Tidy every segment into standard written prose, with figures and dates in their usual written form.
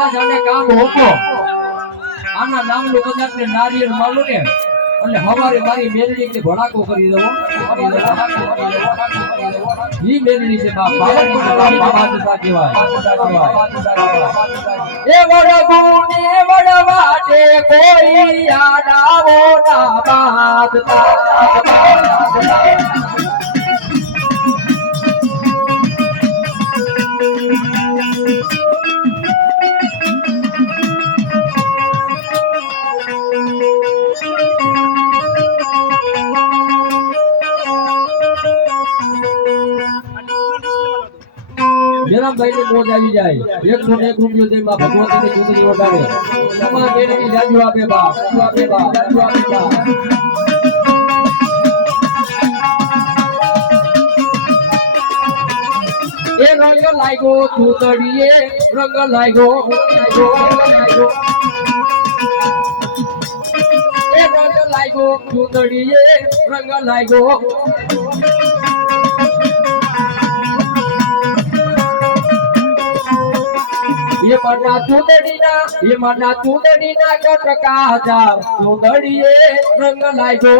કદાચ આને કામ હોતો આના નામનું કદાચ ને નારિયેળ માલું ને એટલે હવારે મારી મેલડી કે ભડાકો કરી દેવો ઈ મેલડી છે બાપ બાબા દાદા કહેવાય એ વડગુને વડવાટે કોઈ આડાવો ના બાદતા ભાઈ ને મોજ આવી જાય 101 રૂપિયો દે માં ભગવતીની ચૂંટણી વટાડે તમારા બેનની જાજુ આપે બાપ જાજુ આપે બાપ એ રંગ લાગ્યો ચૂંટણીએ રંગ લાગ્યો એ રંગ લાગ્યો ચૂંટણીએ રંગ લાગ્યો ये मना चूंदड़ी ना कटका जा चूंदड़िए रंग लाइगो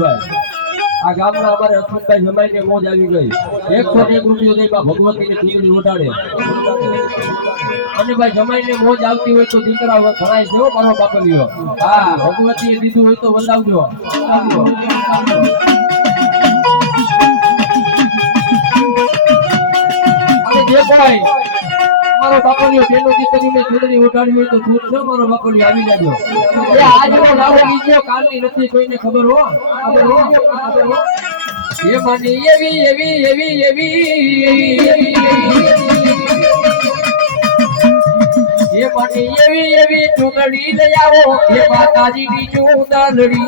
भाई आ गामना हमारे अश्विनभाई जमाई ने मौज આવી ગઈ 101 રૂપિયો દેવા ભગવતી ની ચૂંટણી ઉડાડે અને ભાઈ જમાઈ ને મોજ આવતી હોય તો દીકરા ઘણાય છે મારો બાપલિયો હા ભગવતી એ દીધું હોય તો વંદાવજો અને જે ભાઈ મારો બાપલિયો તેનો દીકરીને ચૂંટણી ઉડાડી હોય તો તું છે મારો બાપલિયો આવી જાજો એ આજનો લાવો લીધો કાલની નથી કોઈને ખબર હો ये मनी ये चूंदड़ी ले आओ ये माताजी की चूंदड़ी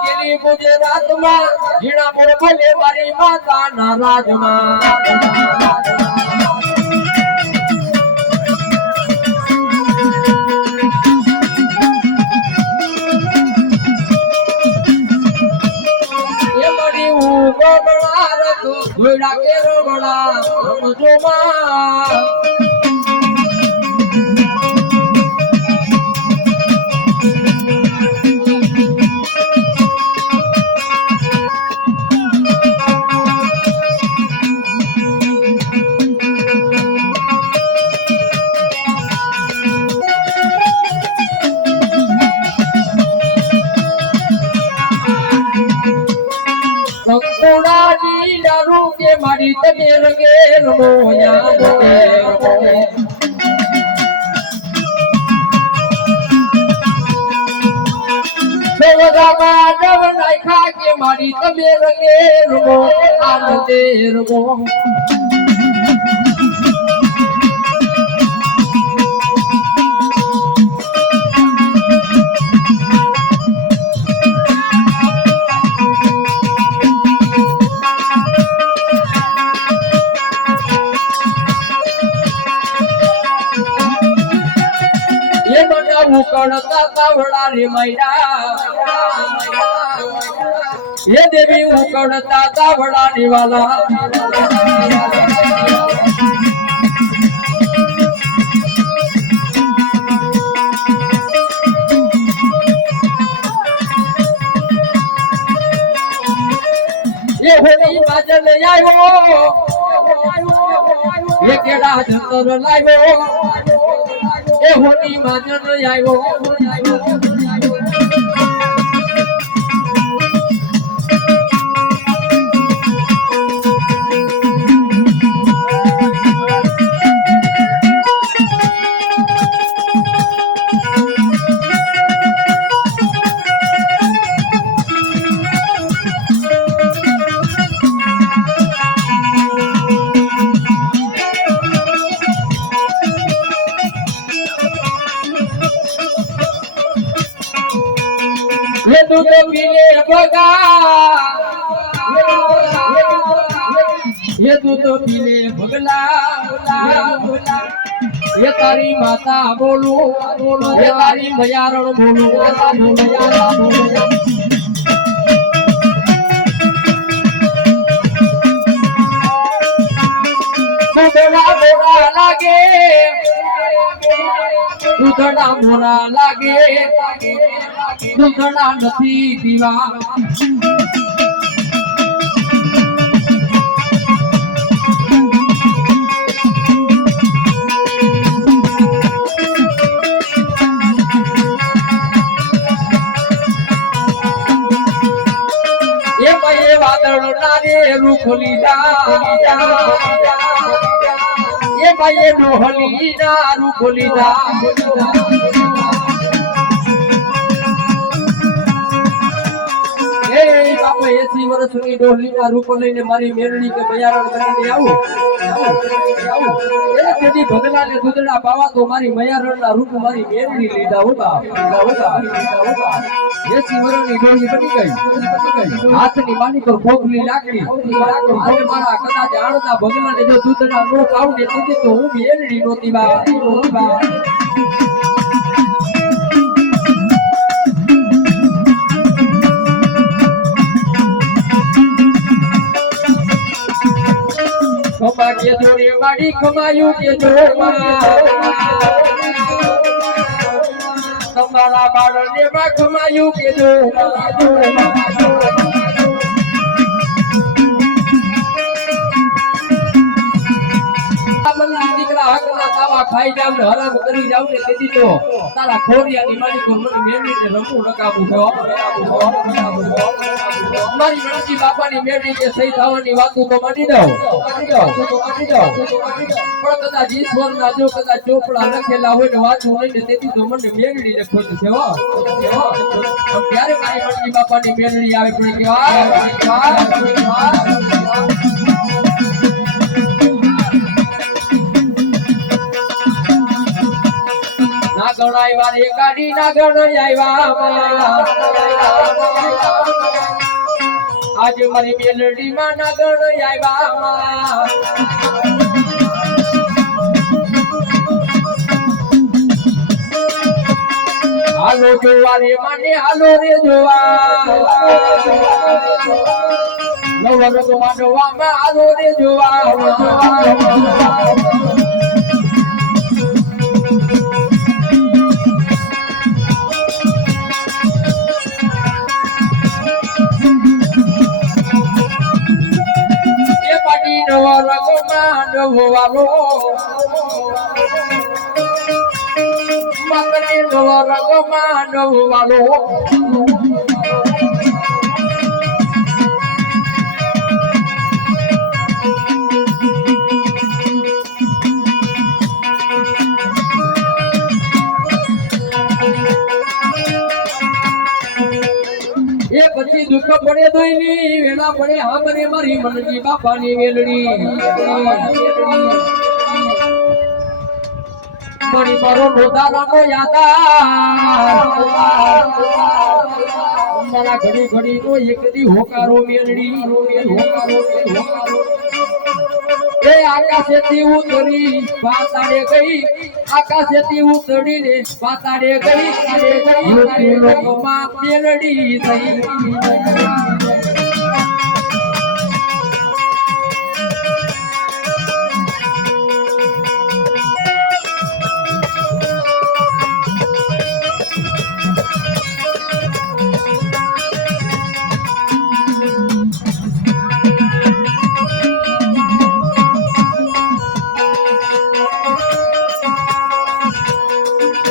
गिरी गुजरात में जीना पर भले मारी माता ना राज ये मरी बड़ा रख घोड़ा के बड़ा जो के मारी तने रंगे मोया माधव नाखा के मारी तने रंगे रमो आनंदे रमो उकड़ता कावड़ा रे मैया ये देवी उकड़ता कावड़ा रे वाला ये होली बाजल आयो ये केड़ा जंतर लायो ए होली बाजल आयो દૂધ પીલે ભગા ये दूध पीले भगला ये तारी माता बोलू ये तारी भयारण बोलू दूधड़ा मोरा लागे दूधड़ा मोरा लागे दूधड़ा નથી પીવા रूखली ये भाई रोहली ना रूखली बापा 80 વર્ષની ડોહલી ના રૂપ લઈને મારી મેરડી કે બયારણ કરીને આવું એ તેની ભગલા ને દૂધડા પાવા તો મારી મયારણ ના રૂપ મારી મેરડી લીધા હોતા 80 વર્ષની ડોહલી બની ગઈ હાથની માની પર ભોગલી લાકડી આજે મારા કદાચ આણતા ભગલા ને જો દૂધડા નો પાવ ને તેથી તો હું મેરડી નોતી બા ખમા કે જોડે માડી ખમાયું કે તમારા બાળને માં ખમાયું કે દીકરા હકના તાવા ખાઈ જાવ ને હરામ કરી જાવ ને તેથી તો તારા ખોરિયાની માલિકો મને મેળવીને રમવું નકામું છો મારી ગણતી બાપાની મેળવી કે સહી થવાની વાતો તો માની દો પણ કદાચ ઈશ્વર ના જો કદાચ ચોપડા લખેલા હોય ને વાંચવું નહીં ને તેથી તો મને મેળવી ને ખોજ છે ત્યારે મારી ગણતી બાપાની મેળવી આવે પણ કે નાગણ આવ્યા રે કાઢી નાગણ આવ્યા આજે મારી મેલડી માં નાગણ આવ્યા હાલો જોવા રે માને હાલો રે જોવા નવર તો માંડવામાં હાલો રે જોવા વાલો મગને નવો રંગમાં નવો વાલો એ પછી દુઃખ પડે દોઈની વેલા પડે હામરે મારી મનની બાપાની વેલડી મણી મારો નોધારાનો યાદા મારા ઘડી ઘડી નો એક દી હોકારો મેલડી એ આકાશેથી ઉતરી પાતાડે ગઈ આકાશેથી ઉતરીને પાતાડે ગઈ લોકમાં મેલડી થઈ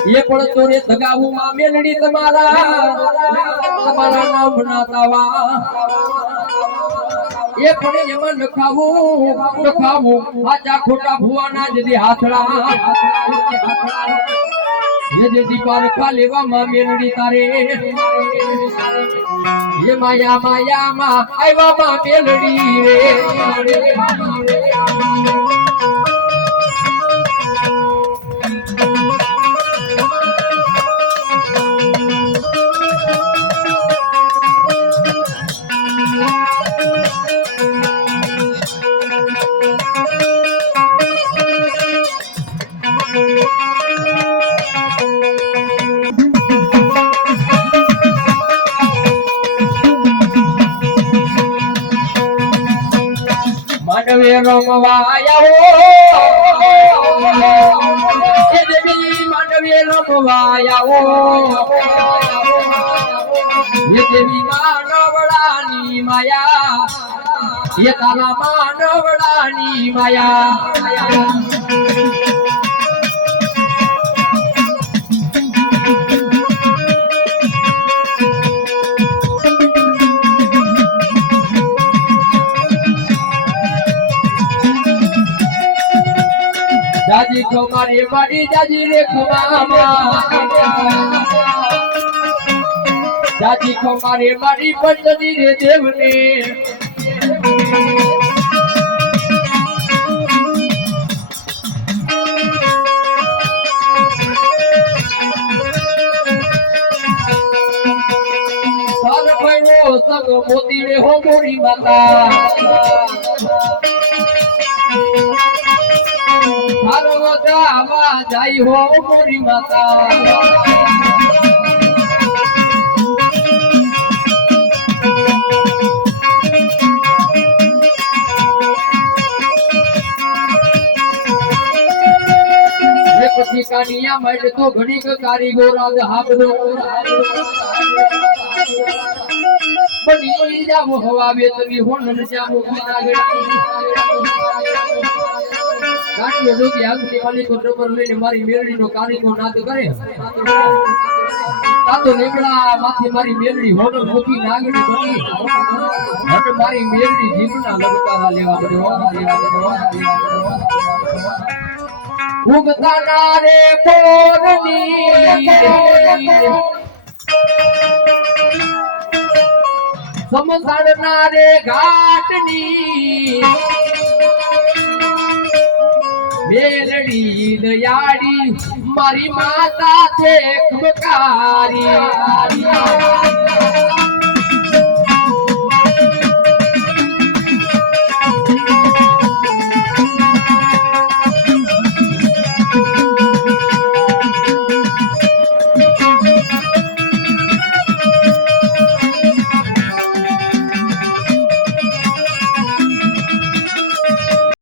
ये पण तोरे दगावू मा मेलडी તમારા નામ નાતાવા ये पण એમાં નખાવું આજા ખોટા ભુવાના જદી હાથડા ये जदी પારખા લેવા માં મેલડી તારે ये માયા માં આવ્યા માં મેલડી રે રમવા આવો એ દેવી માંડવે રમવા આવો એ દેવી માનવડાની માયા એ તારા માનવડાની માયા જાજી ખમારી મારી જાજી રે ખમામા જાજી ખમારી મારી પંચની રે દેવને સાર ભાઈઓ સંગ મોતી રે હો મોરી માતા જાય હો મોરી માતા પછી કાનિયા માટે તો ઘણી કારીગોરા હાબરો બની જાવ હવા બેતવી હોન જાવ કાઠિયો લોકી આગની માલિકો નંબર લઈને મારી મેરડીનો કારીગો નાદ કરે તાતો લેમડા માથે મારી મેરડી હોડલ મોટી નાગણી બની હટ મારી મેરડી જીવના લબકારા લેવા પડ્યો ઉગતાના રે પોરની સમસાડના રે ઘાટની મેલડી દયાળી મારી માતા છે ખુમકારી